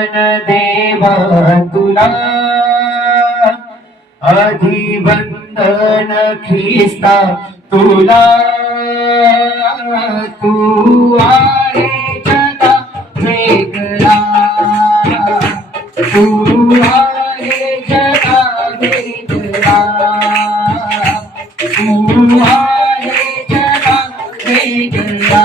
देवा तुला अधिबंधन ख्रिस्ता तुला तू आहे जगा वेगळा. तू आहे जगा वेगळा. तू आहे जगा वेगळा.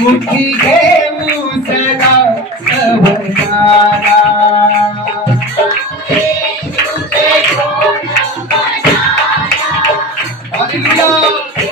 मुठी घेऊ सदा सवनाला Hallelujah!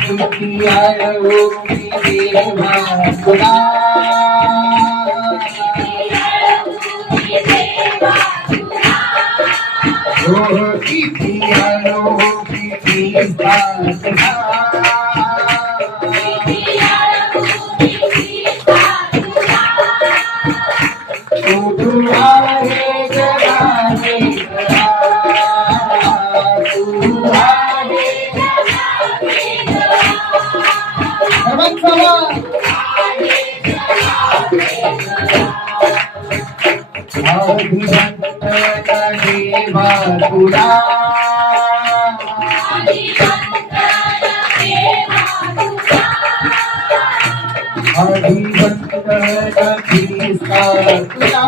हो किती आयो किती देवा तुला हो देवा तुला अभिवंदन ख्रिस्ता तुला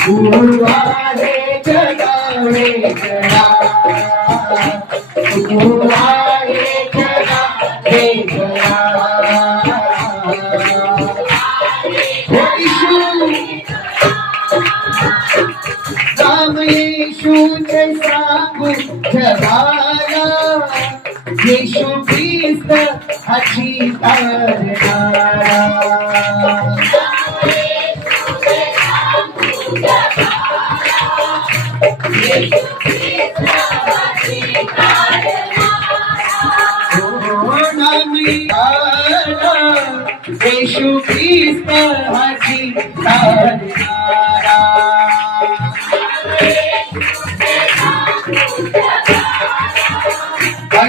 तू आहे जगा वेगळा तू आहे जगा येशू ख्रिस्त हाची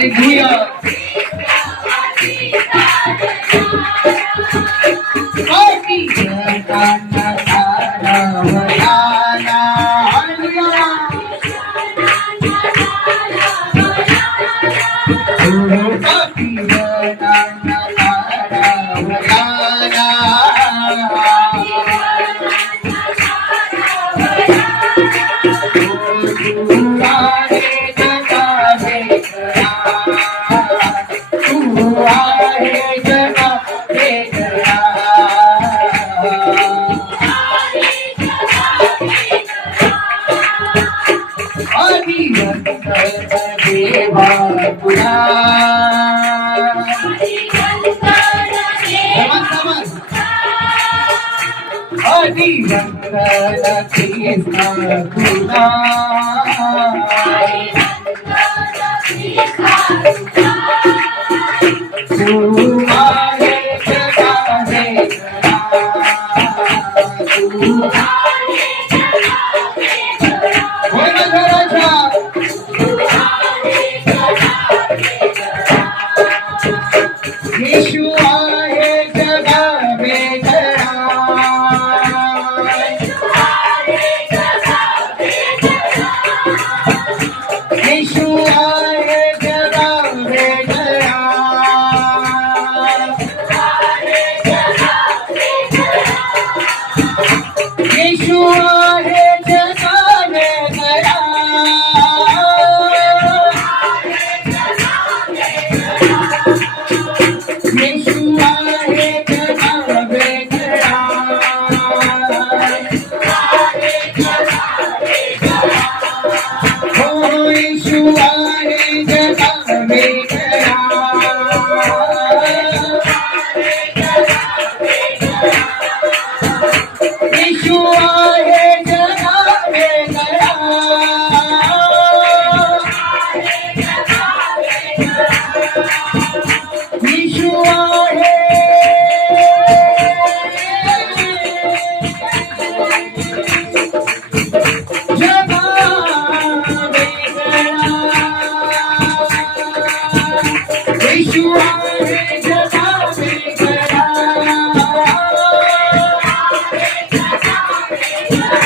Hallelujah. देवा तुला येशू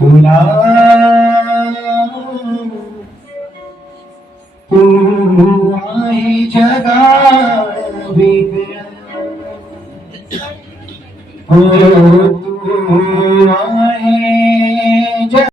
तुला तू जगा वेगळा